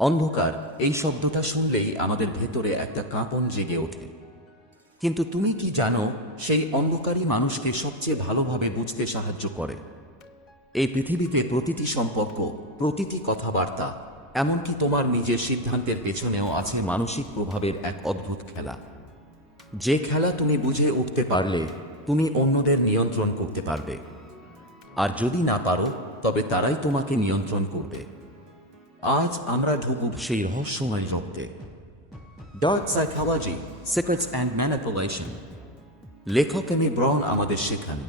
অন্ধকার এই শব্দটা শুনলেই আমাদের ভেতরে একটা কাঁপন জেগে ওঠে। কিন্তু তুমি কি জানো, সেই অন্ধকারই মানুষকে সবচেয়ে ভালোভাবে বুঝতে সাহায্য করে। এই পৃথিবীতে প্রতিটি সম্পর্ক, প্রতিটি কথাবার্তা, এমনকি তোমার নিজের সিদ্ধান্তের পেছনেও আছে মানসিক প্রভাবের এক অদ্ভুত খেলা। যে খেলা তুমি বুঝে উঠতে পারলে তুমি অন্যদের নিয়ন্ত্রণ করতে পারবে, আর যদি না পারো তবে তারাই তোমাকে নিয়ন্ত্রণ করবে। আজ আমরা ঢুকব সেই রহস্যময় জগতে, dark psychology, secrets and manipulation. লেখক এমি ব্রাউন আমাদের শেখান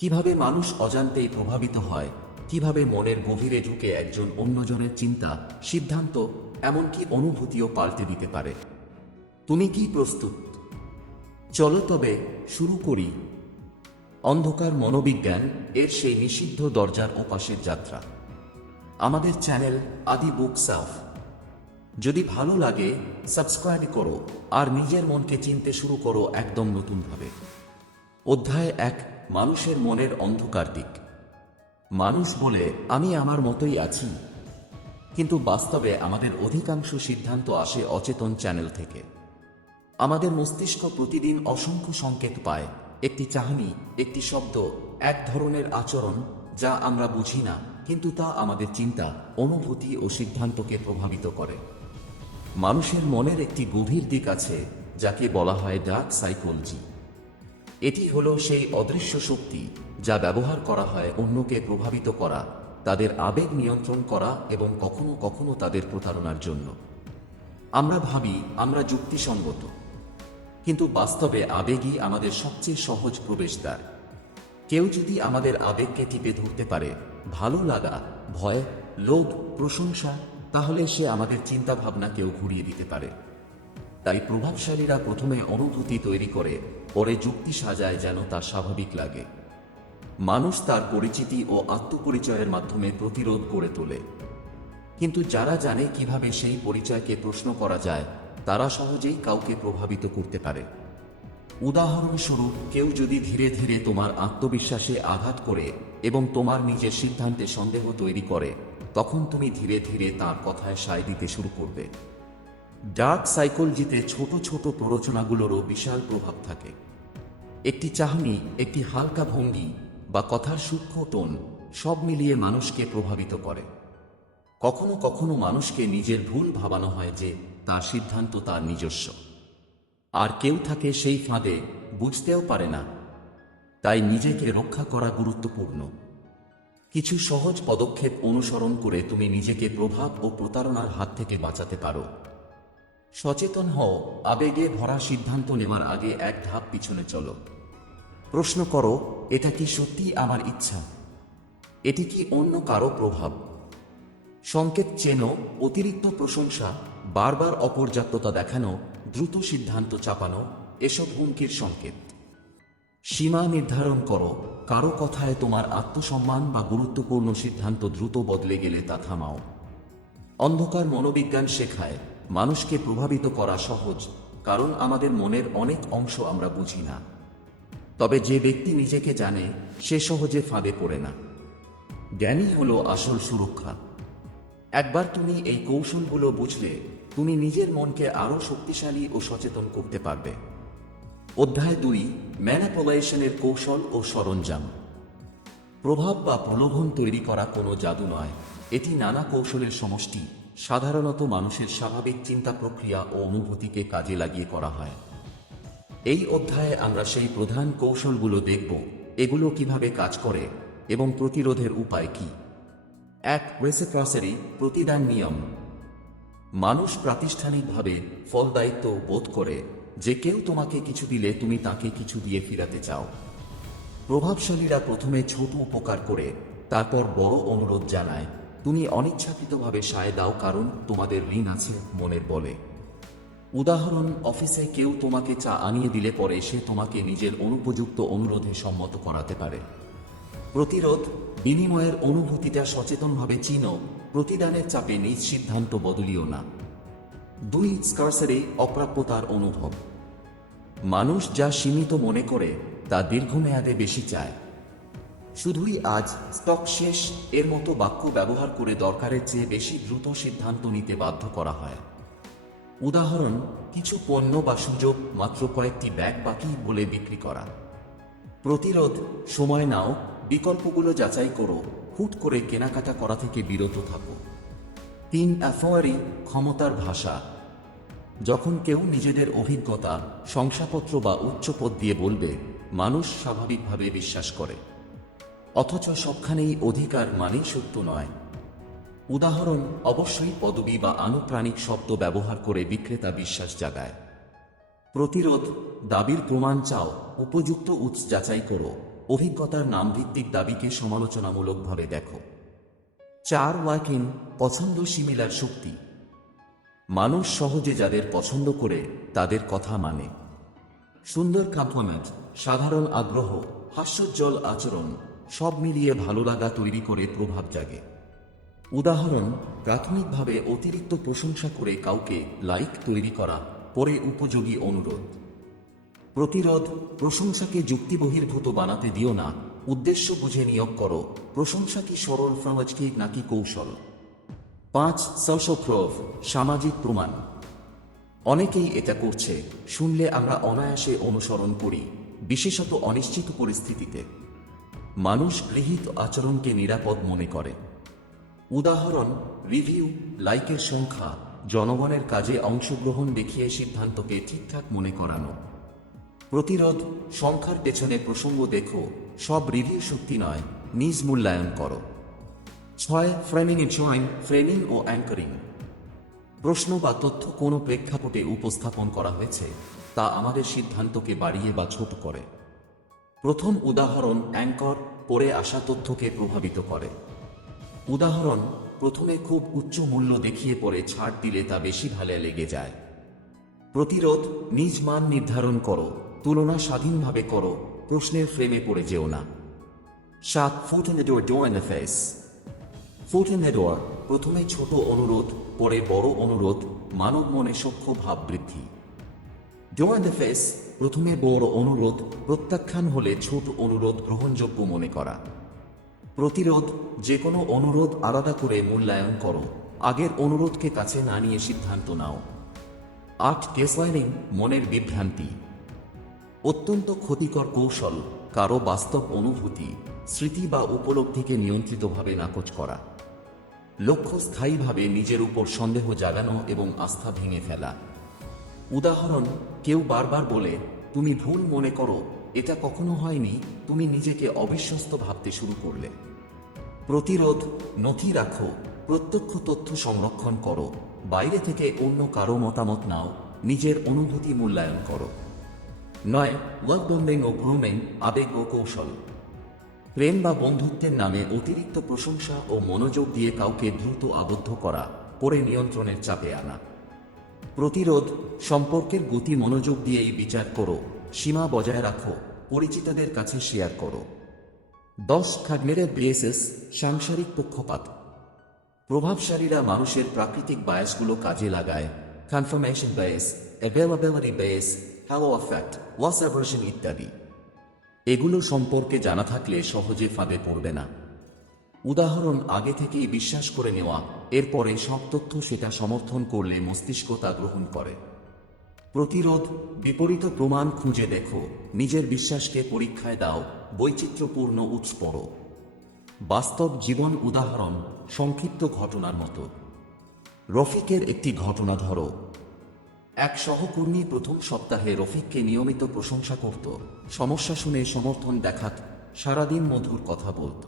কিভাবে মানুষ অজান্তেই প্রভাবিত হয়, কিভাবে মনের গভীরে ঢুকে একজন অন্যজনের চিন্তা, সিদ্ধান্ত, এমনকি অনুভূতিও পাল্টে দিতে পারে। তুমি কি প্রস্তুত? চলো তবে শুরু করি। অন্ধকার মনোবিজ্ঞান এর সেই নিষিদ্ধ দরজার ওপাশের যাত্রা। আমাদের চ্যানেল আদি বুক সাফ যদি ভালো লাগে সাবস্ক্রাইব করো আর নিজের মনকে চিনতে শুরু করো একদম নতুনভাবে। অধ্যায় 1, মানুষের মনের অন্ধকার দিক। মানুষ বলে আমি আমার মতোই আছি, কিন্তু বাস্তবে আমাদের অধিকাংশ সিদ্ধান্ত আসে অচেতন চ্যানেল থেকে। আমাদের মস্তিষ্ক প্রতিদিন অসংখ্য সংকেত পায়, একটি চাহনি, একটি শব্দ, এক ধরনের আচরণ যা আমরা বুঝি না, কিন্তু তা আমাদের চিন্তা, অনুভূতি ও সিদ্ধান্তকে প্রভাবিত করে। মানুষের মনের একটি গভীর দিক আছে যাকে বলা হয় ডার্ক সাইকোলজি। এটি হলো সেই অদৃশ্য শক্তি যা ব্যবহার করা হয় অন্যকে প্রভাবিত করা, তাদের আবেগ নিয়ন্ত্রণ করা এবং কখনো কখনো তাদের প্রতারণার জন্য। আমরা ভাবি আমরা যুক্তিসঙ্গত, কিন্তু বাস্তবে আবেগই আমাদের সবচেয়ে সহজ প্রবেশদ্বার। কেউ যদি আমাদের আবেগকে টিপে ধরতে পারে, ভালো লাগা, ভয়, লোভ, প্রশংসা, তাহলে সে আমাদের চিন্তাভাবনাকেও ঘুরিয়ে দিতে পারে। তাই প্রভাবশালীরা প্রথমে অনুভূতি তৈরি করে, পরে যুক্তি সাজায় যেন তা স্বাভাবিক লাগে। মানুষ তার পরিচিতি ও আত্মপরিচয়ের মাধ্যমে প্রতিরোধ গড়ে তোলে, কিন্তু যারা জানে কিভাবে সেই পরিচয়কে প্রশ্ন করা যায়, তারা সহজেই কাউকে প্রভাবিত করতে পারে। উদাহরণস্বরূপ, কেউ যদি ধীরে ধীরে তোমার আত্মবিশ্বাসে আঘাত করে এবং তোমার নিজের সিদ্ধান্তে সন্দেহ তৈরি করে, তখন তুমি ধীরে ধীরে তার কথায় সায় দিতে শুরু করবে। ডার্ক সাইকোলজিতে ছোট ছোট প্ররোচনাগুলোরও বিশাল প্রভাব থাকে। একটি চাহনি, একটি হালকা ভঙ্গি বা কথার সূক্ষ্ম টোন, সব মিলিয়ে মানুষকে প্রভাবিত করে। কখনো কখনো মানুষকে নিজের ভুল ভাবানো হয় যে তার সিদ্ধান্ত তার নিজস্ব, আর কেউ থাকে সেই ফাঁদে, বুঝতেও পারে না। তাই নিজেকে রক্ষা করা গুরুত্বপূর্ণ। কিছু সহজ পদক্ষেপ অনুসরণ করে তুমি নিজেকে প্রভাব ও প্রতারণার হাত থেকে বাঁচাতে পারো। সচেতন হও, আবেগে ভরা সিদ্ধান্ত নেওয়ার আগে এক ধাপ পিছনে চলো। প্রশ্ন করো, এটা কি সত্যি আমার ইচ্ছা? এটি কি অন্য কারো প্রভাব? সংকেত চেনো, অতিরিক্ত প্রশংসা, বারবার অপর্যাপ্ততা দেখানো, দ্রুত সিদ্ধান্ত চাপানো, এসব হুমকির সংকেত। সীমা নির্ধারণ করো, কারো কথায় তোমার আত্মসম্মান বা গুরুত্বপূর্ণ সিদ্ধান্ত দ্রুত বদলে গেলে তা থামাও। অন্ধকার মনোবিজ্ঞান শেখায় মানুষকে প্রভাবিত করা সহজ, কারণ আমাদের মনের অনেক অংশ আমরা বুঝি না। তবে যে ব্যক্তি নিজেকে জানে সে সহজে ফাঁদে পড়ে না। জ্ঞানই হলো আসল সুরক্ষা। একবার তুমি এই কৌশলগুলো বুঝলে, তুমি নিজের মনকে আরও শক্তিশালী ও সচেতন করতে পারবে। অধ্যায় 2, ম্যানিপুলেশনের কৌশল ও সরঞ্জাম। প্রভাব বা প্রলোভন তৈরি করা কোনো জাদু নয়, এটি নানা কৌশলের সমষ্টি, সাধারণত মানুষের স্বাভাবিক চিন্তা প্রক্রিয়া ও অনুভূতিকে কাজে লাগিয়ে করা হয়। এই অধ্যায়ে আমরা সেই প্রধান কৌশলগুলো দেখব, এগুলো কিভাবে কাজ করে এবং প্রতিরোধের উপায় কি। 1. রেসিপ্রসিটি, প্রতিদান নিয়ম। মানুষ প্রাতিষ্ঠানিকভাবে ফলদায়িত্ব বোধ করে যে কেউ তোমাকে কিছু দিলে তুমি তাকে কিছু দিয়ে ফিরাতে চাও। প্রভাবশালীরা প্রথমে ছোট উপকার করে তারপর বড় অনুরোধ জানায়, তুমি অনিচ্ছাকৃতভাবে সায় দাও কারণ তোমাদের ঋণ আছে মনের বলে। উদাহরণ, অফিসে কেউ তোমাকে চা আনিয়ে দিলে পরে সে তোমাকে নিজের অনুপযুক্ত অনুরোধে সম্মত করাতে পারে। প্রতিরোধ, বিনিময়ের অনুভূতিটা সচেতনভাবে চিনো, প্রতিদানের চাপে নিজ সিদ্ধান্ত বদলিও না। 2. স্কারসিটি, অপ্রাপ্যতার অনুভব। মানুষ যা সীমিত মনে করে তা দীর্ঘমেয়াদে বেশি চায়। শুধুই আজ স্টক শেষ এর মতো বাক্য ব্যবহার করে দরকারের চেয়ে বেশি দ্রুত সিদ্ধান্ত নিতে বাধ্য করা হয়। উদাহরণ, কিছু পণ্য বা সুযোগ মাত্র কয়েকটি ব্যাগ বাকি বলে বিক্রি করা। প্রতিরোধ, সময় নাও, বিকল্পগুলো যাচাই করো, হুট করে কেনাকাটা করা থেকে বিরত থাকো। 3 অ্যাফোয়ারি, ক্ষমতার ভাষা। যখন কেউ নিজেদের অভিজ্ঞতা, শংসাপত্র বা উচ্চপদ দিয়ে বলবে, মানুষ স্বাভাবিকভাবে বিশ্বাস করে। অথচ সবখানেই অধিকার মানেই সত্য নয়। উদাহরণ, অবশ্যই পদবি বা আনুপ্রাণিক শব্দ ব্যবহার করে বিক্রেতা বিশ্বাস জাগায়। প্রতিরোধ, দাবির প্রমাণ চাও, উপযুক্ত উৎস যাচাই করো, অভিজ্ঞতার নামভিত্তিক দাবিকে সমালোচনামূলকভাবে দেখো। 4 ওয়াক ইন, পছন্দ সিমিলার শক্তি। মানুষ সহজে যাদের পছন্দ করে তাদের কথা মানে। সুন্দর কমপ্লিমেন্ট, সাধারণ আগ্রহ, হাস্যোজ্জ্বল আচরণ, সব মিলিয়ে ভালো লাগা তৈরি করে প্রভাব জাগে। উদাহরণ, প্রাথমিকভাবে অতিরিক্ত প্রশংসা করে কাউকে লাইক তৈরি করা, পরে উপযোগী অনুরোধ। প্রতিরোধ, প্রশংসাকে যুক্তিবহির্ভূত বানাতে দিও না, উদ্দেশ্য বুঝে নিয়োগ করো, প্রশংসা কি সরল সমাজকে নাকি কৌশল। 5 সোশ্যাল প্রুফ, সামাজিক প্রমাণ। অনেকেই এটা করছে, শুনলে আমরা অনায়াসে অনুসরণ করি, বিশেষত অনিশ্চিত পরিস্থিতিতে। মানুষ গৃহীত আচরণকে নিরাপদ মনে করে। উদাহরণ, রিভিউ, লাইকের সংখ্যা, জনগণের কাজে অংশগ্রহণ দেখিয়ে সিদ্ধান্তকে ঠিকঠাক মনে করানো। প্রতিরোধ, সংখ্যার পেছনে প্রসঙ্গ দেখো, সব রিভিউ সত্যি নয়, নিজ মূল্যায়ন করো। 6 ফ্রেমিং এ জয়েন, ফ্রেমিং ও অ্যাঙ্করিং। প্রশ্ন বা তথ্য কোনো প্রেক্ষাপটে উপস্থাপন করা হয়েছে, তা আমাদের সিদ্ধান্তকে বাড়িয়ে বা ছোট করে। প্রথম উদাহরণ, অ্যাঙ্কর, পরে আসা তথ্যকে প্রভাবিত করে। উদাহরণ, প্রথমে খুব উচ্চ মূল্য দেখিয়ে পরে ছাড় দিলে তা বেশি ভালো লেগে যায়। প্রতিরোধ, নিজ মান নির্ধারণ করো, তুলনা স্বাধীনভাবে করো, প্রশ্নের ফ্রেমে পড়ে যেও না। 7 foot in the door, door in the face. Foot in the door, প্রথমে ছোট অনুরোধ, পরে বড় অনুরোধ, মানব মনে সখ্য ভাব বৃদ্ধি। ডোর ইন দ্য ফেস, প্রথমে বড় অনুরোধ, প্রত্যাখ্যান হলে ছোট অনুরোধ গ্রহণযোগ্য মনে করা। প্রতিরোধ, যে কোনো অনুরোধ আলাদা করে মূল্যায়ন করো, আগের অনুরোধকে কাছে না নিয়ে সিদ্ধান্ত নাও। 8 গ্যাসলাইটিং, মনের বিভ্রান্তি। অত্যন্ত ক্ষতিকর কৌশল, কারো বাস্তব অনুভূতি, স্মৃতি বা উপলব্ধিকে নিয়ন্ত্রিতভাবে নাকচ করা। লক্ষ্য স্থায়ীভাবে নিজের উপর সন্দেহ জাগানো এবং আস্থা ভেঙে ফেলা। উদাহরণ, কেউ বারবার বলে, তুমি ভুল মনে করো, এটা কখনো হয়নি, তুমি নিজেকে অবিশ্বস্ত ভাবতে শুরু করলে। প্রতিরোধ, নথি রাখো, প্রত্যক্ষ তথ্য সংরক্ষণ করো, বাইরে থেকে অন্য কারো মতামত নাও, নিজের অনুভূতি মূল্যায়ন করো। 9 ওয়ার্ক বন্ডিং ও গ্রুমিং, আবেগ ও কৌশল। প্রেম বা বন্ধুত্বের নামে অতিরিক্ত প্রশংসা ও মনোযোগ দিয়ে কাউকে দ্রুত আবদ্ধ করা, পরে নিয়ন্ত্রণের চাপে আনা। প্রতিরোধ, সম্পর্কের গতি মনোযোগ দিয়েই বিচার করো, সীমা বজায় রাখো, পরিচিতদের কাছে শেয়ার করো। 10 কগনিটিভ বেসিস, সাংসারিক পক্ষপাত। প্রভাবশালীরা মানুষের প্রাকৃতিক বায়াসগুলো কাজে লাগায়, confirmation bias, availability bias, halo effect, ওয়াস অ্যাভারশন ইত্যাদি। এগুলো সম্পর্কে জানা থাকলে সহজে ফাঁদে পড়বে না। উদাহরণ, আগে থেকেই বিশ্বাস করে নেওয়া, এরপরে সব তথ্য সেটা সমর্থন করলে মস্তিষ্ক তা গ্রহণ করে। প্রতিরোধ, বিপরীত প্রমাণ খুঁজে দেখো, নিজের বিশ্বাসকে পরীক্ষায় দাও, বৈচিত্র্যপূর্ণ উৎস পড়ো। বাস্তব জীবন উদাহরণ, সংক্ষিপ্ত ঘটনার মতো। রফিকের একটি ঘটনা ধরো। এক সহকর্মী প্রথম সপ্তাহে রফিককে নিয়মিত প্রশংসা করত, সমস্যা শুনে সমর্থন দেখাত, সারাদিন মধুর কথা বলত।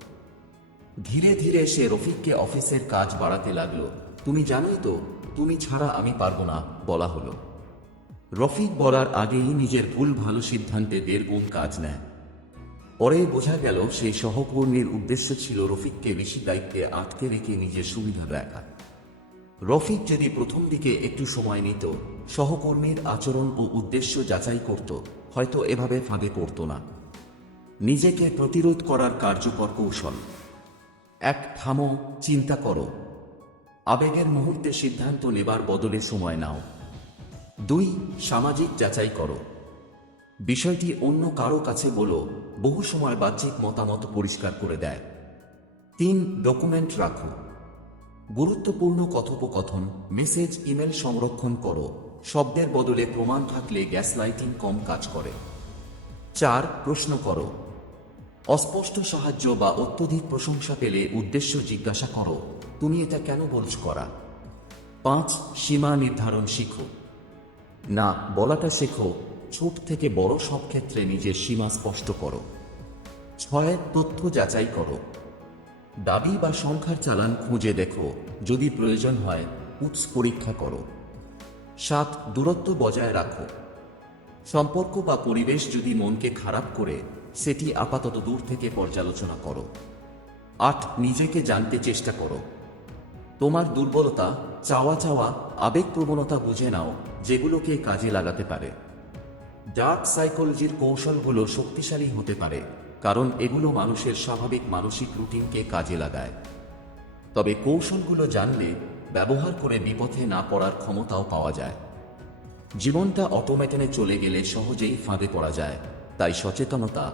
ধীরে ধীরে সে রফিককে অফিসের কাজ বাড়াতে লাগলো। তুমি জানোই তো, তুমি ছাড়া আমি পারবো না বলা হলো। রফিক বলার আগেই নিজের ভুল ভালো সিদ্ধান্তে 1.5 গুণ কাজ নেয়। পরে বোঝা গেল সেই সহকর্মীর উদ্দেশ্য ছিল রফিককে বেশি দায়িত্বে আটকে রেখে নিজের সুবিধা দেখা। রফিক যদি প্রথম দিকে একটু সময় নিত, সহকর্মীর আচরণ ও উদ্দেশ্য যাচাই করত, হয়তো এভাবে ফাঁদে পড়ত না। নিজেকে প্রতিরোধ করার কার্যকর কৌশল: 1 থামো, চিন্তা করো। আবেগের মুহূর্তে সিদ্ধান্ত নেবার বদলে সময় নাও। 2 সামাজিক যাচাই করো। বিষয়টি অন্য কারো কাছে বলো, বহু সময় বাহ্যিক মতামত পরিষ্কার করে দেয়। 3. ডকুমেন্ট রাখো। গুরুত্বপূর্ণ কথোপকথন, মেসেজ, ইমেল সংরক্ষণ করো। শব্দের বদলে প্রমাণ থাকলে গ্যাসলাইটিং কম কাজ করে। 4. প্রশ্ন করো। অস্পষ্ট সাহায্য বা অত্যধিক প্রশংসা পেলে উদ্দেশ্য জিজ্ঞাসা করো, তুমি এটা কেন বলছো করা। 5. সীমা নির্ধারণ শিখো। না বলাটা শেখো। ছোট থেকে বড় সব ক্ষেত্রে নিজের সীমা স্পষ্ট করো। 6. তথ্য যাচাই করো। দাবি বা সংখ্যার চালান খুঁজে দেখো, যদি প্রয়োজন হয় উৎস পরীক্ষা করো। 7. দূরত্ব বজায় রাখো। সম্পর্ক বা পরিবেশ যদি মনকে খারাপ করে, সেটি আপাতত দূর থেকে পর্যালোচনা করো। 8. নিজেকে জানতে চেষ্টা করো। তোমার দুর্বলতা, চাওয়া আবেগপ্রবণতা বুঝে নাও, যেগুলোকে কাজে লাগাতে পারে। ডার্ক সাইকোলজির কৌশলগুলো শক্তিশালী হতে পারে, কারণ এগুলো মানুষের স্বাভাবিক মানসিক রুটিনকে কাজে লাগায়। তবে কৌশলগুলো জানলে ব্যবহার করে বিপথে না পড়ার ক্ষমতাও পাওয়া যায়। জীবনটা অটোমেটনে চলে গেলে সহজেই ফাঁদে পড়া যায়, তাই সচেতনতা,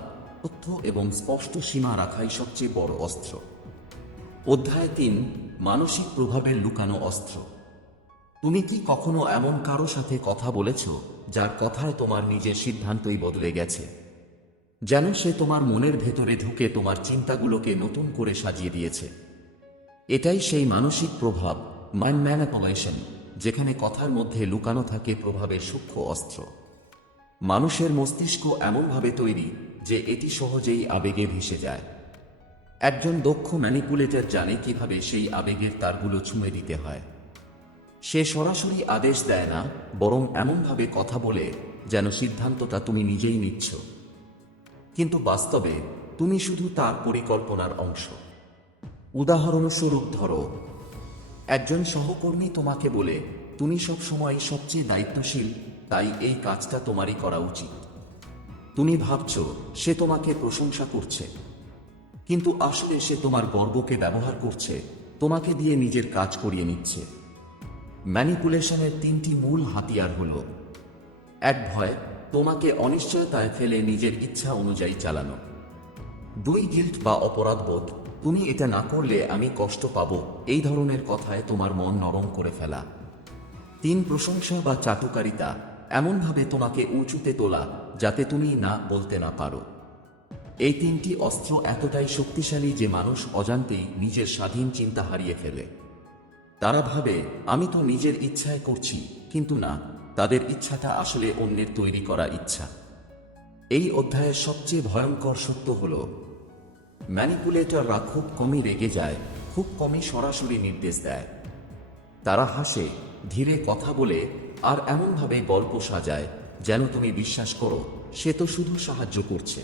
তথ্য এবং স্পষ্ট সীমা রাখাই সবচেয়ে বড় অস্ত্র। অধ্যায় 3, মানসিক প্রভাবের লুকানো অস্ত্র। তুমি কি কখনো এমন কারো সাথে কথা বলেছ, যার কথায় তোমার নিজের সিদ্ধান্তই বদলে গেছে? যেন সে তোমার মনের ভেতরে ঢুকে তোমার চিন্তাগুলোকে নতুন করে সাজিয়ে দিয়েছে। এটাই সেই মানসিক প্রভাব, মাইন্ড ম্যানিপুলেশন, যেখানে কথার মধ্যে লুকানো থাকে প্রভাবের সূক্ষ্ম অস্ত্র। মানুষের মস্তিষ্ক এমনভাবে তৈরি যে এটি সহজেই আবেগে ভেসে যায়। একজন দক্ষ ম্যানিপুলেটর জানে কিভাবে সেই আবেগের তারগুলো ছুঁয়ে দিতে হয়। সে সরাসরি আদেশ দেয় না, বরং এমনভাবে কথা বলে যেন সিদ্ধান্তটা তুমি নিজেই নিচ্ছ, কিন্তু বাস্তবে তুমি শুধু তার পরিকল্পনার অংশ। উদাহরণস্বরূপ ধরো, একজন সহকর্মী তোমাকে বলে, তুমি সবসময় সবচেয়ে দায়িত্বশীল, তাই এই কাজটা তোমারই করা উচিত। তুমি ভাবছ সে তোমাকে প্রশংসা করছে, কিন্তু আসলে সে তোমার গর্বকে ব্যবহার করছে, তোমাকে দিয়ে নিজের কাজ করিয়ে নিচ্ছে। ম্যানিপুলেশনের 3টি মূল হাতিয়ার হল: 1. ভয়, তোমাকে অনিশ্চয়তায় ফেলে নিজের ইচ্ছা অনুযায়ী চালানো। 2. গিল্ট বা অপরাধবোধ, তুমি এটা না করলে আমি কষ্ট পাবো, এই ধরনের কথায় তোমার মন নরম করে ফেলা। 3. প্রশংসা বা চাটুকারিতা, এমনভাবে তোমাকে উঁচুতে তোলা যাতে তুমি না বলতে না পারো। এই 3টি অস্ত্র এতটাই শক্তিশালী যে মানুষ অজান্তেই নিজের স্বাধীন চিন্তা হারিয়ে ফেলে। তারা ভাবে, আমি তো নিজের ইচ্ছায় করছি, কিন্তু না, তাদের ইচ্ছাটা আসলে অন্যের তৈরি করা ইচ্ছা। এই অধ্যায়ের সবচেয়ে ভয়ঙ্কর সত্য হল, ম্যানিপুলেটররা খুব কমই রেগে যায়, খুব কমই সরাসরি নির্দেশ দেয়। তারা হাসে, ধীরে কথা বলে, আর এমনভাবে গল্প সাজায় যেন তুমি বিশ্বাস করো সে তো শুধু সাহায্য করছে।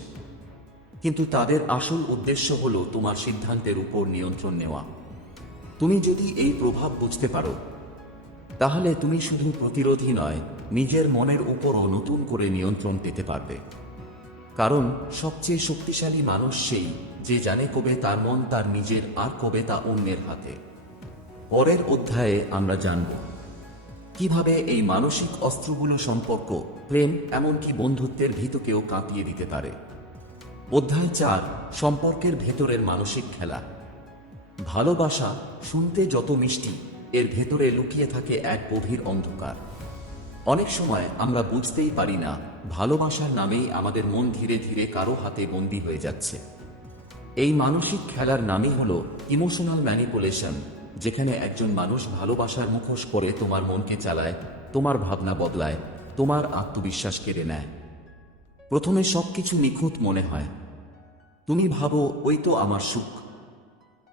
কিন্তু তাদের আসল উদ্দেশ্য হল তোমার সিদ্ধান্তের উপর নিয়ন্ত্রণ নেওয়া। তুমি যদি এই প্রভাব বুঝতে পারো, তাহলে তুমি শুধু প্রতিরোধী নয়, নিজের মনের উপরও নতুন করে নিয়ন্ত্রণ পেতে পারবে। কারণ সবচেয়ে শক্তিশালী মানুষ সেই যে জানে কবে তার মন তার নিজের আর কবে তা অন্যের হাতে। পরের অধ্যায়ে আমরা জানব কিভাবে এই মানসিক অস্ত্রগুলো সম্পর্ক, প্রেম, এমনকি বন্ধুত্বের ভিতকেও কাঁপিয়ে দিতে পারে। অধ্যায় 4, সম্পর্কের ভেতরের মানসিক খেলা। ভালোবাসা শুনতে যত মিষ্টি, এর ভেতরে লুকিয়ে থাকে এক গভীর অন্ধকার। অনেক সময় আমরা বুঝতেই পারি না, ভালোবাসার নামেই আমাদের মন ধীরে ধীরে কারো হাতে বন্দী হয়ে যাচ্ছে। এই মানসিক খেলার নামই হল ইমোশনাল ম্যানিপুলেশন, যেখানে একজন মানুষ ভালোবাসার মুখোশ পরে তোমার মনকে চালায়, তোমার ভাবনা বদলায়, তোমার আত্মবিশ্বাস কেড়ে নেয়। প্রথমে সবকিছু নিখুঁত মনে হয়, তুমি ভাবো ওই তো আমার সুখ।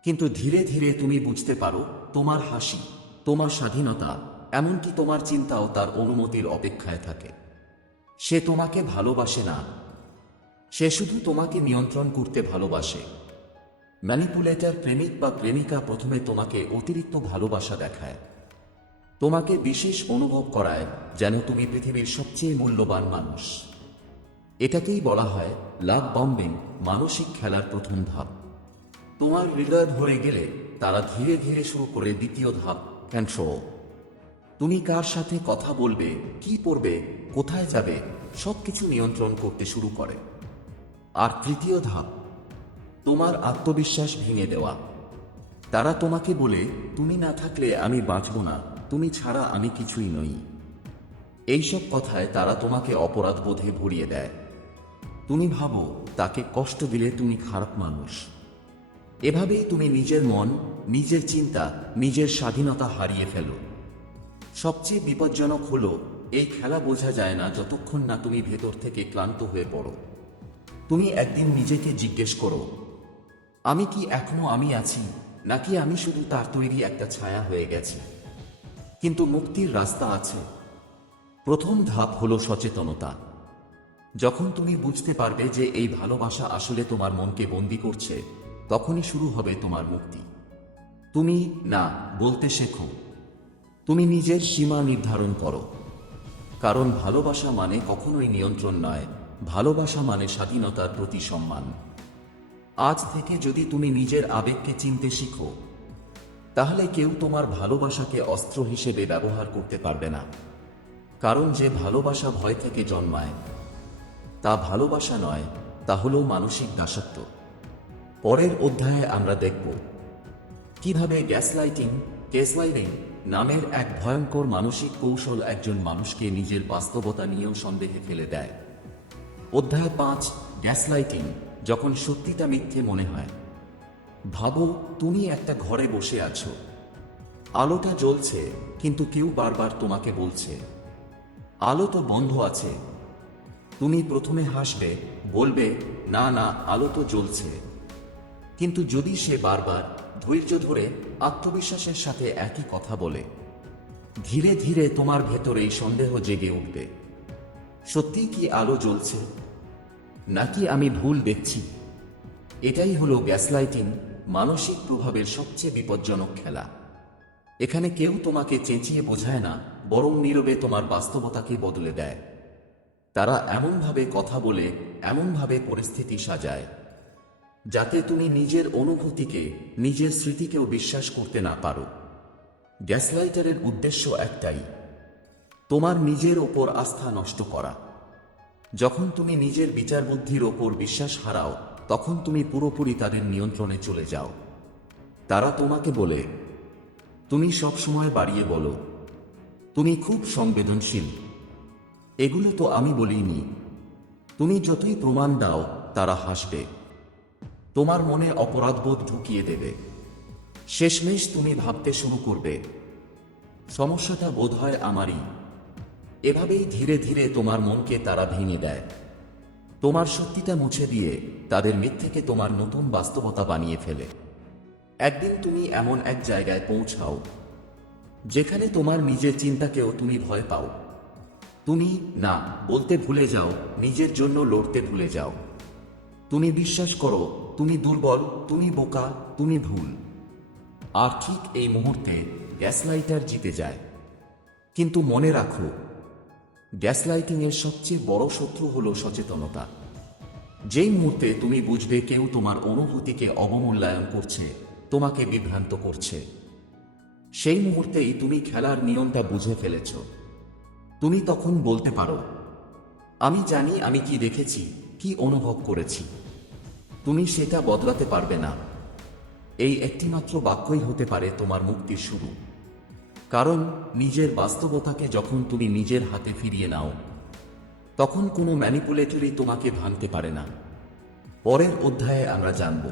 কিন্তু ধীরে ধীরে তুমি বুঝতে পারো, তোমার হাসি, তোমার স্বাধীনতা, এমনকি তোমার চিন্তাও তার অনুমতির অপেক্ষায় থাকে। সে তোমাকে ভালোবাসে না, সে শুধু তোমাকে নিয়ন্ত্রণ করতে ভালোবাসে। ম্যানিপুলেটর প্রেমিক বা প্রেমিকা প্রথমে তোমাকে অতিরিক্ত ভালোবাসা দেখায়, তোমাকে বিশেষ অনুভব করায় যেন তুমি পৃথিবীর সবচেয়ে মূল্যবান মানুষ। এটাকেই বলা হয় লাভ বম্বিং, মানসিক খেলার প্রথম ধাপ। তোমার হৃদয় ভরে গেলে তারা ধীরে ধীরে শুরু করে দ্বিতীয় ধাপ, কন্ট্রোল। তুমি কার সাথে কথা বলবে, কি পড়বে, কোথায় যাবে, সবকিছু নিয়ন্ত্রণ করতে শুরু করে। আর তৃতীয় ধাপ, তোমার আত্মবিশ্বাস ভেঙে দেওয়া। তারা তোমাকে বলে, তুমি না থাকলে আমি বাঁচব না, তুমি ছাড়া আমি কিছুই নই। এইসব কথায় তারা তোমাকে অপরাধবোধে ভরিয়ে দেয়। তুমি ভাবো তাকে কষ্ট দিলে তুমি খারাপ মানুষ। এভাবেই তুমি নিজের মন, নিজের চিন্তা, নিজের স্বাধীনতা হারিয়ে ফেলো। সবচেয়ে বিপজ্জনক হলো এই খেলা বোঝা যায় না যতক্ষণ না তুমি ভেতর থেকে ক্লান্ত হয়ে পড়ো। তুমি একদিন নিজেকে জিজ্ঞেস করো, আমি কি এখনো আমি আছি, নাকি আমি শুধু তার তৈরি একটা ছায়া হয়ে গেছি? কিন্তু মুক্তির রাস্তা আছে। প্রথম ধাপ হলো সচেতনতা। যখন তুমি বুঝতে পারবে যে এই ভালোবাসা আসলে তোমার মনকে বন্দী করছে, তখনই শুরু হবে তোমার মুক্তি। তুমি না বলতে শেখো। তুমি নিজের সীমা নির্ধারণ করো। কারণ ভালোবাসা মানে কখনোই নিয়ন্ত্রণ নয়, ভালোবাসা মানে স্বাধীনতার প্রতি সম্মান। আজ থেকে যদি তুমি নিজের আবেগকে চিনতে শিখো, তাহলে কেউ তোমার ভালোবাসাকে অস্ত্র হিসেবে ব্যবহার করতে পারবে না। কারণ যে ভালোবাসা ভয় থেকে জন্মায়, তা ভালোবাসা নয়, তা হলো মানসিক দাসত্ব। পরের অধ্যায়ে আমরা দেখব কিভাবে গ্যাসলাইটিং নামের এক ভয়ঙ্কর মানসিক কৌশল একজন মানুষকে নিজের বাস্তবতা নিয়েও সন্দেহে ফেলে দেয়। অধ্যায় 5, গ্যাসলাইটিং, যখন সত্যিটা মিথ্যে মনে হয়। ভাবো তুমি একটা ঘরে বসে আছো, আলোটা জ্বলছে, কিন্তু কেউ বারবার তোমাকে বলছে, আলো তো বন্ধ আছে। তুমি প্রথমে হাসবে, বলবে, না না, আলো তো জ্বলছে। কিন্তু যদি সে বারবার ধৈর্য ধরে আত্মবিশ্বাসের সাথে একই কথা বলে, ধীরে ধীরে তোমার ভেতরেই সন্দেহ জেগে উঠবে। সত্যি কি আলো জ্বলছে, নাকি আমি ভুল দেখছি? এটাই হলো গ্যাসলাইটিং, মানসিক প্রভাবের সবচেয়ে বিপজ্জনক খেলা। এখানে কেউ তোমাকে চেঁচিয়ে বোঝায় না, বরং নীরবে তোমার বাস্তবতাকে বদলে দেয়। তারা এমনভাবে কথা বলে, এমনভাবে পরিস্থিতি সাজায়, যাতে তুমি নিজের অনুভূতিকে, নিজের স্মৃতিকেও বিশ্বাস করতে না পারো। গ্যাসলাইটারের উদ্দেশ্য একটাই, তোমার নিজের ওপর আস্থা নষ্ট করা। যখন তুমি নিজের বিচারবুদ্ধির ওপর বিশ্বাস হারাও, তখন তুমি পুরোপুরি তাদের নিয়ন্ত্রণে চলে যাও। তারা তোমাকে বলে, তুমি সব সময় বাড়িয়ে বলো, তুমি খুব সংবেদনশীল, এগুলো তো আমি বলিনি। তুমি যতই প্রমাণ দাও, তারা হাসবে, তোমার মনে অপরাধবোধ ঢুকিয়ে দেবে। শেষমেশ তুমি ভাবতে শুরু করবে, সমস্যাটা বোধহয় আমারই। এভাবেই ধীরে ধীরে তোমার মনকে তারা ভেঙে দেয়। তোমার সত্যিটা মুছে দিয়ে তাদের মিথ্যেকে তোমার নতুন বাস্তবতা বানিয়ে ফেলে। একদিন তুমি এমন এক জায়গায় পৌঁছাও, যেখানে তোমার নিজের চিন্তাকেও তুমি ভয় পাও। তুমি না বলতে ভুলে যাও, নিজের জন্য লড়তে ভুলে যাও। তুমি বিশ্বাস করো তুমি দুর্বল, তুমি বোকা, তুমি ভুল। আর ঠিক এই মুহূর্তে গ্যাসলাইটার জিতে যায়। কিন্তু মনে রাখো, গ্যাসলাইটিংয়ের সবচেয়ে বড় শত্রু হলো সচেতনতা। যেই মুহূর্তে তুমি বুঝবে কেউ তোমার অনুভূতিকে অবমূল্যায়ন করছে, তোমাকে বিভ্রান্ত করছে, সেই মুহূর্তেই তুমি খেলার নিয়মটা বুঝে ফেলেছ। তুমি তখন বলতে পারো, আমি জানি আমি কি দেখেছি, কি অনুভব করেছি। তুমি সেটা বদলাতে পারবে না। এই একটিমাত্র বাক্যই হতে পারে তোমার মুক্তির শুরু। কারণ নিজের বাস্তবতাকে যখন তুমি নিজের হাতে ফিরিয়ে নাও, তখন কোনো ম্যানিপুলেটরই তোমাকে ভাঙতে পারে না। পরের অধ্যায়ে আমরা জানব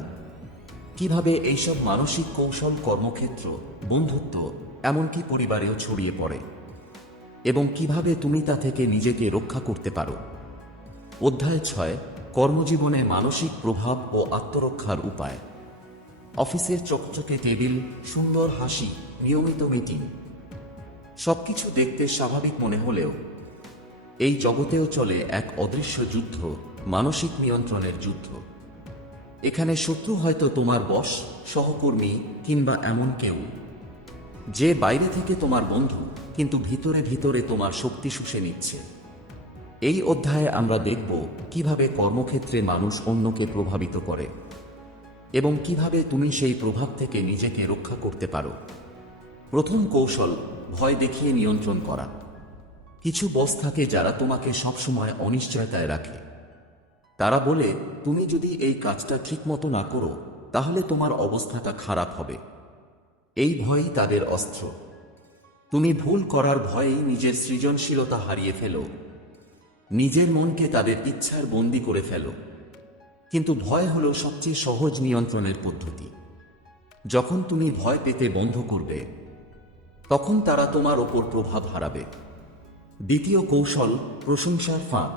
কিভাবে এইসব মানসিক কৌশল কর্মক্ষেত্র, বন্ধুত্ব, এমনকি পরিবারেও ছড়িয়ে পড়ে, এবং কিভাবে তুমি তা থেকে নিজেকে রক্ষা করতে পারো। অধ্যায় 6, কর্মজীবনে মানসিক প্রভাব ও আত্মরক্ষার উপায়। অফিসের চকচকে টেবিল, সুন্দর হাসি, নিয়মিত মিটিং, সবকিছু দেখতে স্বাভাবিক মনে হলেও এই জগতেও চলে এক অদৃশ্য যুদ্ধ, মানসিক নিয়ন্ত্রণের যুদ্ধ। এখানে শত্রু হয়তো তোমার বস, সহকর্মী, কিংবা এমন কেউ যে বাইরে থেকে তোমার বন্ধু, কিন্তু ভিতরে ভিতরে তোমার শক্তি শুষে নিচ্ছে। এই অধ্যায়ে আমরা দেখব কিভাবে কর্মক্ষেত্রে মানুষ অন্যকে প্রভাবিত করে এবং কিভাবে তুমি সেই প্রভাব থেকে নিজেকে রক্ষা করতে পারো। প্রথম কৌশল, ভয় দেখিয়ে নিয়ন্ত্রণ করা। কিছু বস থাকে যারা তোমাকে সবসময় অনিশ্চয়তায় রাখে। তারা বলে, তুমি যদি এই কাজটা ঠিকমতো না করো তাহলে তোমার অবস্থাটা খারাপ হবে। এই ভয়ই তাদের অস্ত্র। তুমি ভুল করার ভয়েই নিজের সৃজনশীলতা হারিয়ে ফেলো, নিজের মনকে তাদের ইচ্ছার বন্দী করে ফেলো। কিন্তু ভয় হলো সবচেয়ে সহজ নিয়ন্ত্রণের পদ্ধতি। যখন তুমি ভয় পেতে বন্ধ করবে, তখন তারা তোমার ওপর প্রভাব হারাবে। দ্বিতীয় কৌশল, প্রশংসার ফাঁদ।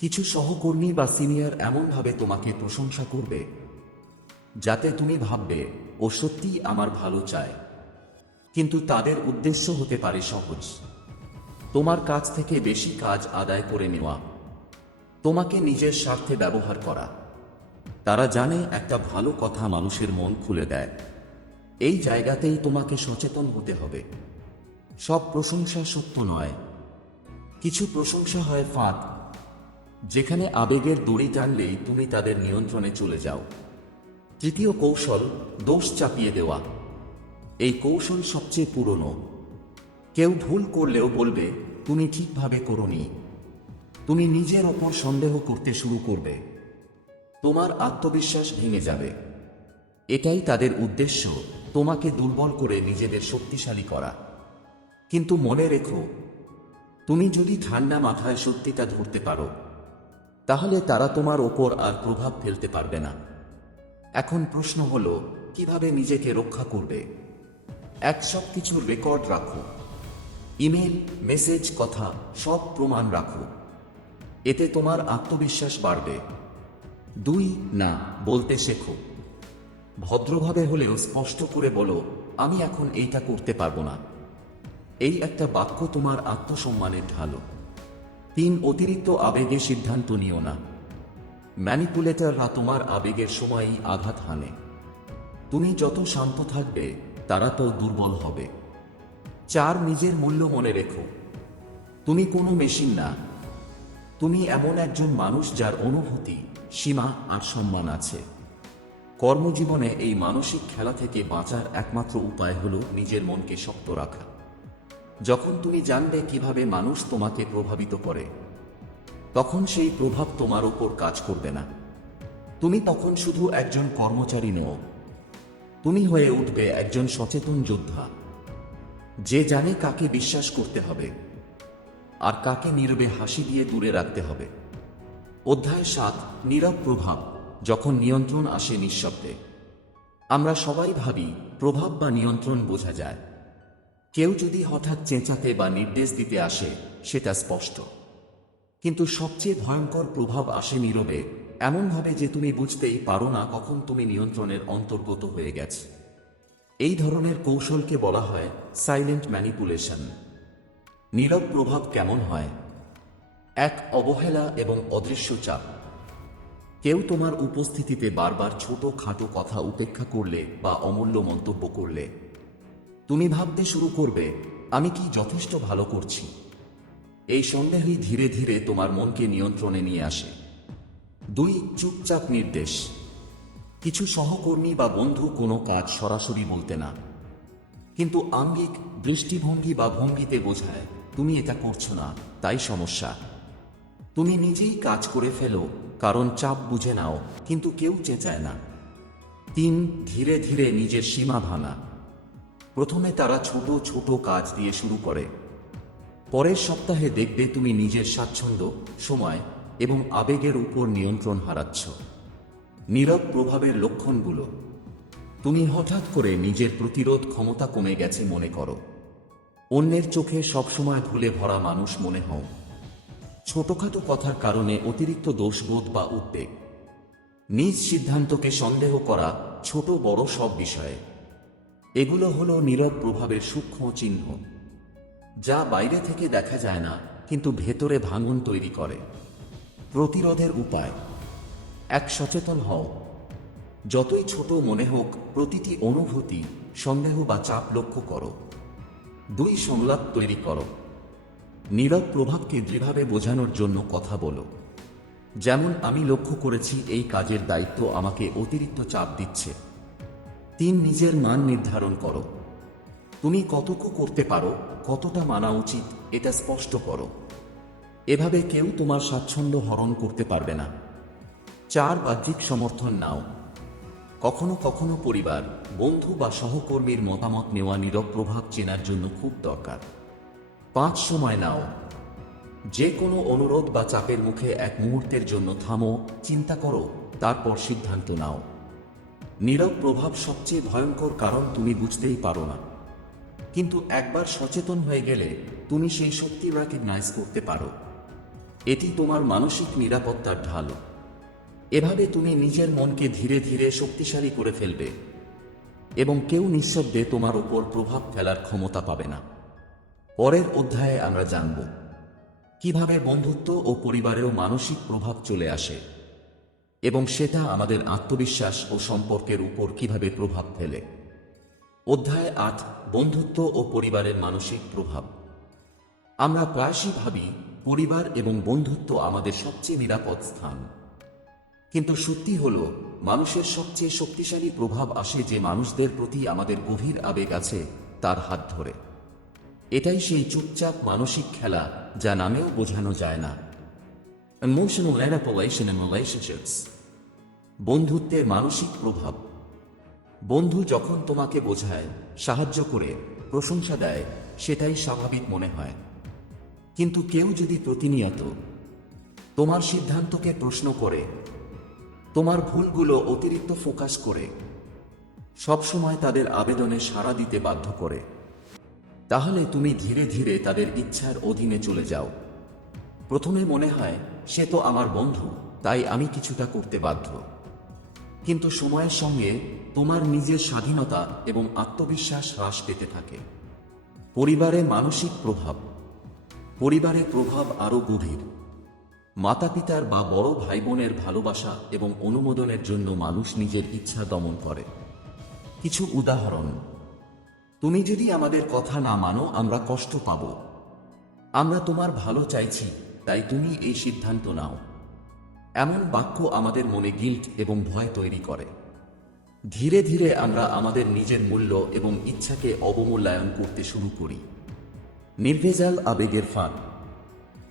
কিছু সহকর্মী বা সিনিয়র এমনভাবে তোমাকে প্রশংসা করবে যাতে তুমি ভাববে, ও সত্যিই আমার ভালো চায়। কিন্তু তাদের উদ্দেশ্য হতে পারে সহজ, তোমার কাছ থেকে বেশি কাজ আদায় করে নেওয়া, তোমাকে নিজের স্বার্থে ব্যবহার করা। তারা জানে একটা ভালো কথা মানুষের মন খুলে দেয়। এই জায়গাতেই তোমাকে সচেতন হতে হবে। সব প্রশংসা সত্য নয়। কিছু প্রশংসা হয় ফাঁদ, যেখানে আবেগের দড়ি টানলেই তুমি তাদের নিয়ন্ত্রণে চলে যাও। তৃতীয় কৌশল, দোষ চাপিয়ে দেওয়া। এই কৌশল সবচেয়ে পুরনো। কেউ ভুল করলেও বলবে, তুমি ঠিকভাবে করোনি। তুমি নিজের ওপর সন্দেহ করতে শুরু করবে। তোমার আত্মবিশ্বাস ভেঙে যাবে। এটাই তাদের উদ্দেশ্য, তোমাকে দুর্বল করে নিজেদের শক্তিশালী করা। কিন্তু মনে রেখো, তুমি যদি ঠান্ডা মাথায় সত্যিটা ধরতে পারো, তাহলে তারা তোমার ওপর আর প্রভাব ফেলতে পারবে না। এখন প্রশ্ন হলো, কিভাবে নিজেকে রক্ষা করবে? সব কিছুর রেকর্ড রাখো। ইমেল, মেসেজ, কথা, সব প্রমাণ রাখো। এতে তোমার আত্মবিশ্বাস বাড়বে। 2, না বলতে শেখো। ভদ্রভাবে হলেও স্পষ্ট করে বলো, আমি এখন এইটা করতে পারবো না। এই একটা বাক্য তোমার আত্মসম্মানের ঢালো। 3, অতিরিক্ত আবেগে সিদ্ধান্ত নিও না। ম্যানিপুলেটররা তোমার আবেগের সময়ই আঘাত হানে। তুমি যত শান্ত থাকবে, তারা তো দুর্বল হবে। 4, নিজের মূল্য মনে রেখো। তুমি কোনো মেশিন না। তুমি এমন একজন মানুষ যার অনুভূতি, সীমা আর সম্মান আছে। কর্মজীবনে এই মানসিক খেলা থেকে বাঁচার একমাত্র উপায় হলো নিজের মনকে শক্ত রাখা। যখন তুমি জানবে কিভাবে মানুষ তোমাকে প্রভাবিত করে, তখন সেই প্রভাব তোমার উপর কাজ করবে না। তুমি তখন শুধু একজন কর্মচারী নও, তুমি হয়ে উঠবে একজন সচেতন যোদ্ধা, যে জানে কাকে বিশ্বাস করতে হবে আর কাকে নীরবে হাসি দিয়ে দূরে রাখতে হবে। অধ্যায় 7, নীরব প্রভাব। যখন নিয়ন্ত্রণ আসে নিঃশব্দে। আমরা সবাই ভাবি প্রভাব বা নিয়ন্ত্রণ বোঝা যায়। কেউ যদি হঠাৎ চেঁচাতে বা নির্দেশ দিতে আসে, সেটা স্পষ্ট। কিন্তু সবচেয়ে ভয়ঙ্কর প্রভাব আসে নীরবে, এমনভাবে যে তুমি বুঝতেই পারো না কখন তুমি নিয়ন্ত্রণের অন্তর্গত হয়ে গেছে। এই ধরনের কৌশলকে বলা হয় সাইলেন্ট ম্যানিপুলেশন। নীরব প্রভাব কেমন হয়? 1, অবহেলা এবং অদৃশ্য চাপ। কেউ তোমার উপস্থিতিতে বারবার ছোট খাটো কথা উপেক্ষা করলে বা অমূল্য মন্তব্য করলে, তুমি ভাবতে শুরু করবে, আমি কি যথেষ্ট ভালো করছি? এই সন্দেহই ধীরে ধীরে তোমার মনকে নিয়ন্ত্রণে নিয়ে আসে। 2, চুপচাপ নির্দেশ। কিছু সহকর্মী বা বন্ধু কোনো কাজ সরাসরি বলতে না, কিন্তু আঙ্গিক, দৃষ্টিভঙ্গি বা ভঙ্গিতে বোঝায় তুমি এটা করছো না, তাই সমস্যা। তুমি নিজেই কাজ করে ফেলো, কারণ চাপ বুঝে নাও, কিন্তু কেউ চেঁচায় না। 3, ধীরে ধীরে নিজের সীমা ভাঙা। প্রথমে তারা ছোট ছোট কাজ দিয়ে শুরু করে। পরের সপ্তাহে দেখবে তুমি নিজের স্বাচ্ছন্দ্য, সময় এবং আবেগের উপর নিয়ন্ত্রণ হারাচ্ছ। নীরব প্রভাবের লক্ষণগুলো। তুমি হঠাৎ করে নিজের প্রতিরোধ ক্ষমতা কমে গেছে মনে করো। অন্যের চোখে সবসময় ভুলে ভরা মানুষ মনে হও। ছোটখাটো কথার কারণে অতিরিক্ত দোষবোধ বা উদ্বেগ। নিজ সিদ্ধান্তকে সন্দেহ করা, ছোট বড় সব বিষয়ে। এগুলো হলো নীরব প্রভাবের সূক্ষ্ম চিহ্ন, যা বাইরে থেকে দেখা যায় না, কিন্তু ভেতরে ভাঙন তৈরি করে। প্রতিরোধের উপায়। 1, সচেতন হও। যতই ছোট মনে হোক, প্রতিটি অনুভূতি, সন্দেহ বা চাপ লক্ষ্য করো। 2, সংলাপ তৈরি করো। নীরব প্রভাবকে দৃঢ়ভাবে বোঝানোর জন্য কথা বলো। যেমন, আমি লক্ষ্য করেছি এই কাজের দায়িত্ব আমাকে অতিরিক্ত চাপ দিচ্ছে। 3, নিজের মান নির্ধারণ করো। তুমি কতটুকু করতে পারো, কতটা মানা উচিত, এটা স্পষ্ট করো। এভাবে কেউ তোমার স্বাচ্ছন্দ্য হরণ করতে পারবে না। 4 বাহ্যিক সমর্থন নাও। কখনো কখনো পরিবার, বন্ধু বা সহকর্মীর মতামত নেওয়া নীরব প্রভাব চেনার জন্য খুব দরকার। 5 সময় নাও। যে কোনো অনুরোধ বা চাপের মুখে এক মুহূর্তের জন্য থামো, চিন্তা করো, তারপর সিদ্ধান্ত নাও। নীরব প্রভাব সবচেয়ে ভয়ঙ্কর, কারণ তুমি বুঝতেই পারো না, কিন্তু একবার সচেতন হয়ে গেলে তুমি সেই শক্তি রেকগনাইজ করতে পারো। এটি তোমার মানসিক নিরাপত্তার ঢাল। এভাবে তুমি নিজের মনকে ধীরে ধীরে শক্তিশালী করে ফেলবে এবং কেউ নিঃশব্দে তোমার উপর প্রভাব ফেলার ক্ষমতা পাবে না। পরের অধ্যায়ে আমরা জানব কিভাবে বন্ধুত্ব ও পরিবারেও মানসিক প্রভাব চলে আসে এবং সেটা আমাদের আত্মবিশ্বাস ও সম্পর্কের উপর কিভাবে প্রভাব ফেলে। অধ্যায় 8, বন্ধুত্ব ও পরিবারের মানসিক প্রভাব। আমরা প্রায়শই ভাবি পরিবার এবং বন্ধুত্ব আমাদের সবচেয়ে নিরাপদ স্থান, কিন্তু সত্যি হলো মানুষের সবচেয়ে শক্তিশালী প্রভাব আসে যে মানুষদের প্রতি আমাদের গভীর আবেগ আছে তার হাত ধরে। এটাই সেই চুপচাপ মানসিক খেলা যা নামেও বোঝানো যায় না। Emotional manipulation in relationships. বন্ধুত্বের মানসিক প্রভাব। বন্ধু যখন তোমাকে বোঝায়, সাহায্য করে, প্রশংসা দেয়, সেটাই স্বাভাবিক মনে হয়। কিন্তু কেউ যদি প্রতিনিয়ত তোমার সিদ্ধান্তকে প্রশ্ন করে, তোমার ভুলগুলো অতিরিক্ত ফোকাস করে, সবসময় তাদের আবেদনে সাড়া দিতে বাধ্য করে, তাহলে তুমি ধীরে ধীরে তাদের ইচ্ছার অধীনে চলে যাও। প্রথমে মনে হয় সে তো আমার বন্ধু, তাই আমি কিছুটা করতে বাধ্য। কিন্তু সময়ের সঙ্গে তোমার নিজের স্বাধীনতা এবং আত্মবিশ্বাস হ্রাস পেতে থাকে। পরিবারে মানসিক প্রভাব। পরিবারে প্রভাব আরও গভীর। মাতাপিতার বা বড় ভাই বোনের ভালোবাসা এবং অনুমোদনের জন্য মানুষ নিজের ইচ্ছা দমন করে। কিছু উদাহরণ: তুমি যদি আমাদের কথা না মানো আমরা কষ্ট পাব। আমরা তোমার ভালো চাইছি, তাই তুমি এই সিদ্ধান্ত নাও। এমন বাক্য আমাদের মনে গিল্ট এবং ভয় তৈরি করে। ধীরে ধীরে আমরা আমাদের নিজের মূল্য এবং ইচ্ছাকে অবমূল্যায়ন করতে শুরু করি। নির্ভেজাল আবেগের ফাঁদ।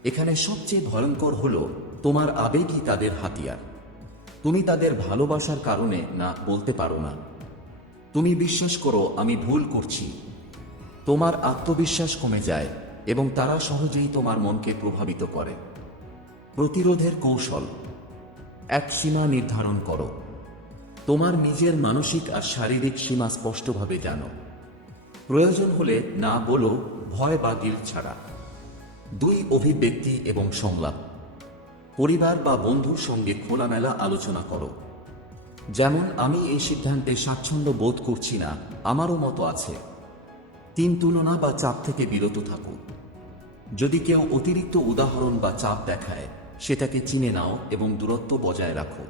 এখানে সবচেয়ে ভয়ঙ্কর হলো তোমার আবেগই তাদের হাতিয়ার। তুমি তাদের ভালোবাসার কারণে না বলতে পারো না। তুমি বিশ্বাস করো আমি ভুল করছি। তোমার আত্মবিশ্বাস কমে যায় এবং তারা সহজেই তোমার মনকে প্রভাবিত করে। প্রতিরোধের কৌশল: 1, সীমা নির্ধারণ করো। তোমার নিজের মানসিক আর শারীরিক সীমা স্পষ্টভাবে জানো। প্রয়োজন হলে না বলো, ভয় বা গিল্ট ছাড়া। 2, অভিব্যক্তি এবং সংলাপ। পরিবার বা বন্ধুর সঙ্গে খোলামেলা আলোচনা করো। যেমন, আমি এই সিদ্ধান্তে স্বাচ্ছন্দ্য বোধ করছি না, আমারও মতো আছে। 3, তুলনা বা চাপ থেকে বিরত থাকো। যদি কেউ অতিরিক্ত উদাহরণ বা চাপ দেখায়, সেটাকে চিনে নাও এবং দূরত্ব বজায় রাখো।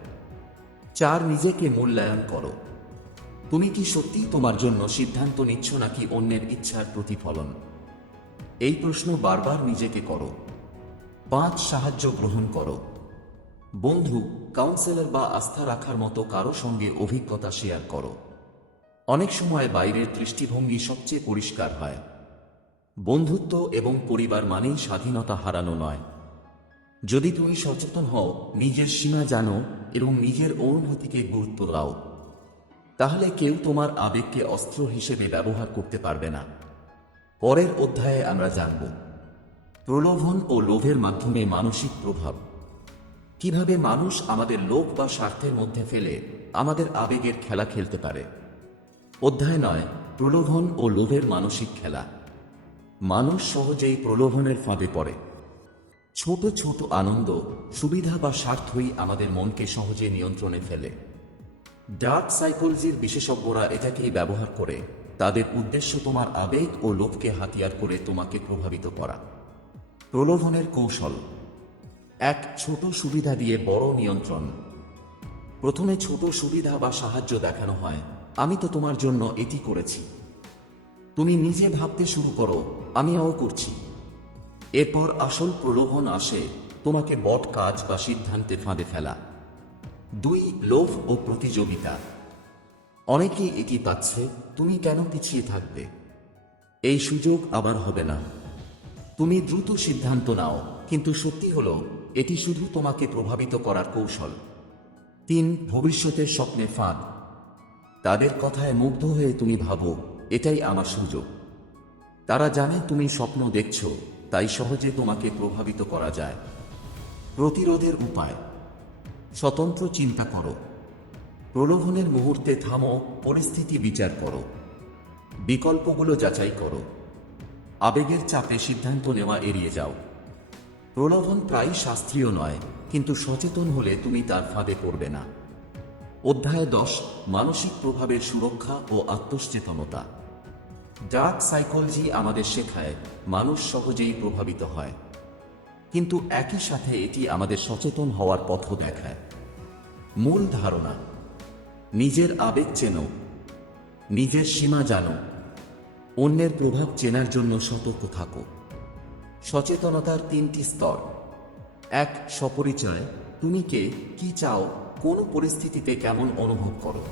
4, নিজেকে মূল্যায়ন করো। তুমি কি সত্যিই তোমার জন্য সিদ্ধান্ত নিচ্ছ নাকি অন্যের ইচ্ছার প্রতিফলন? এই প্রশ্ন বারবার নিজেকে করো। 5, সাহায্য গ্রহণ করো। বন্ধু, কাউন্সেলর বা আস্থা রাখার মতো কারো সঙ্গে অভিজ্ঞতা শেয়ার করো। অনেক সময় বাইরের দৃষ্টিভঙ্গি সবচেয়ে পরিষ্কার হয়। বন্ধুত্ব এবং পরিবার মানেই স্বাধীনতা হারানো নয়। যদি তুমি সচেতন হও, নিজের সীমা জানো এবং নিজের অনুভূতিকে গুরুত্ব দাও, তাহলে কেউ তোমার আবেগকে অস্ত্র হিসেবে ব্যবহার করতে পারবে না। পরের অধ্যায়ে আমরা জানব প্রলোভন ও লোভের মাধ্যমে মানসিক প্রভাব। কিভাবে মানুষ আমাদের লোভ বা স্বার্থের মধ্যে ফেলে আমাদের আবেগের খেলা খেলতে পারে। অধ্যায় 9, প্রলোভন ও লোভের মানসিক খেলা। মানুষ সহজেই প্রলোভনের ফাঁদে পড়ে। ছোট ছোট আনন্দ, সুবিধা বা স্বার্থই আমাদের মনকে সহজে নিয়ন্ত্রণে ফেলে। ডার্ক সাইকোলজির বিশেষজ্ঞরা এটাকেই ব্যবহার করে। তাদের উদ্দেশ্য তোমার আবেগ ও লোভকে হাতিয়ার করে তোমাকে প্রভাবিত করা। প্রলোভনের কৌশল: 1, ছোট সুবিধা দিয়ে বড় নিয়ন্ত্রণ। প্রথমে ছোট সুবিধা বা সাহায্য দেখানো হয়, আমি তো তোমার জন্য এটি করেছি। তুমি নিজে ভাবতে শুরু করো, আমিও করছি। এরপর আসল প্রলোভন আসে, তোমাকে বড় কাজ বা সিদ্ধান্তে ফাঁদে ফেলা। 2, লোভ ও প্রতিযোগিতা। অনেকেই এটি পাচ্ছে, তুমি কেন পিছিয়ে থাকবে? এই সুযোগ আবার হবে না। তুমি দ্রুত সিদ্ধান্ত নাও, কিন্তু সত্যি হলো এটি শুধু তোমাকে প্রভাবিত করার কৌশল। 3. ভবিষ্যতের স্বপ্নে ফাঁদ। তাদের কথায় মুগ্ধ হয়ে তুমি ভাবো, এটাই আমার সুযোগ। তারা জানে তুমি স্বপ্ন দেখছো, তাই সহজে তোমাকে প্রভাবিত করা যায়। প্রতিরোধের উপায়। স্বতন্ত্র চিন্তা করো। প্রলোভনের মুহূর্তে থামো, পরিস্থিতি বিচার করো। বিকল্পগুলো যাচাই করো। আবেগের চাপে সিদ্ধান্ত নেওয়া এড়িয়ে যাও। প্রলোভন প্রায় শাস্ত্রীয় নয়, কিন্তু সচেতন হলে তুমি তার ফাঁদে পড়বে না। অধ্যায় 10, মানসিক প্রভাবের সুরক্ষা ও আত্মসচেতনতা। ডার্ক সাইকোলজি আমাদের শেখায় মানুষ সহজেই প্রভাবিত হয়, কিন্তু একই সাথে এটি আমাদের সচেতন হওয়ার পথও দেখায়। মূল ধারণা: নিজের আবেগ চেনো, নিজের সীমা জানো, অন্যের প্রভাব চেনার জন্য সতর্ক থাকো। সচেতনতার 3টি স্তর। 1. স্বপরিচয়। তুমি কে, কি চাও, কোন পরিস্থিতিতে কেমন অনুভব করো।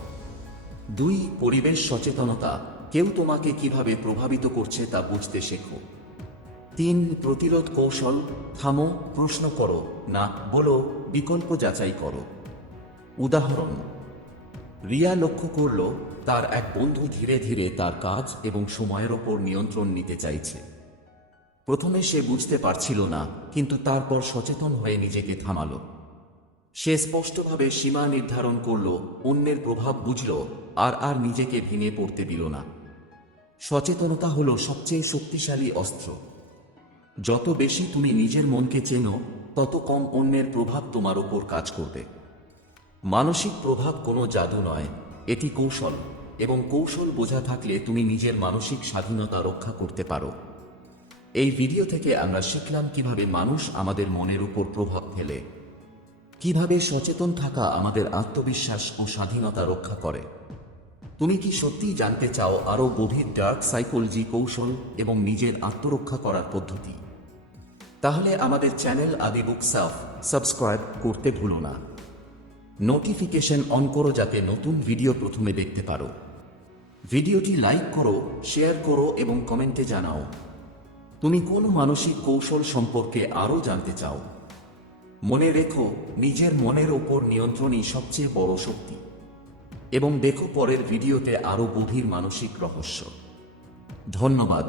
2. পরিবেশ সচেতনতা। কেউ তোমাকে কিভাবে প্রভাবিত করছে তা বুঝতে শেখো। 3. প্রতিরোধ কৌশল। থামো, প্রশ্ন করো, না বলো, বিকল্প যাচাই করো। উদাহরণ: রিয়া লক্ষ্য করল তার এক বন্ধু ধীরে ধীরে তার কাজ এবং সময়ের ওপর নিয়ন্ত্রণ নিতে চাইছে। প্রথমে সে বুঝতে পারছিল না, কিন্তু তারপর সচেতন হয়ে নিজেকে থামালো। সে স্পষ্টভাবে সীমা নির্ধারণ করল, অন্যের প্রভাব বুঝল, আর নিজেকে ভেঙে পড়তে দিল না। সচেতনতা হলো সবচেয়ে শক্তিশালী অস্ত্র। যত বেশি তুমি নিজের মনকে চেনো, তত কম অন্যের প্রভাব তোমার ওপর কাজ করবে। মানসিক প্রভাব কোনো জাদু নয়, এটি কৌশল, এবং কৌশল বোঝা থাকলে তুমি নিজের মানসিক স্বাধীনতা রক্ষা করতে পারো। এই ভিডিও থেকে আমরা শিখলাম কিভাবে মানুষ আমাদের মনের উপর প্রভাব ফেলে, কিভাবে সচেতন থাকা আমাদের আত্মবিশ্বাস ও স্বাধীনতা রক্ষা করে। তুমি কি সত্যিই জানতে চাও আরও গভীর ডার্ক সাইকোলজি কৌশল এবং নিজের আত্মরক্ষা করার পদ্ধতি? তাহলে আমাদের চ্যানেল আদি বুকস সাবস্ক্রাইব করতে ভুলো না। নোটিফিকেশন অন করো যাতে নতুন ভিডিও প্রথমে দেখতে পারো। ভিডিওটি লাইক করো, শেয়ার করো এবং কমেন্টে জানাও তুমি কোন মানসিক কৌশল সম্পর্কে আরও জানতে চাও। মনে রেখো, নিজের মনের ওপর নিয়ন্ত্রণই সবচেয়ে বড় শক্তি। এবং দেখো পরের ভিডিওতে আরও গভীর মানসিক রহস্য। ধন্যবাদ।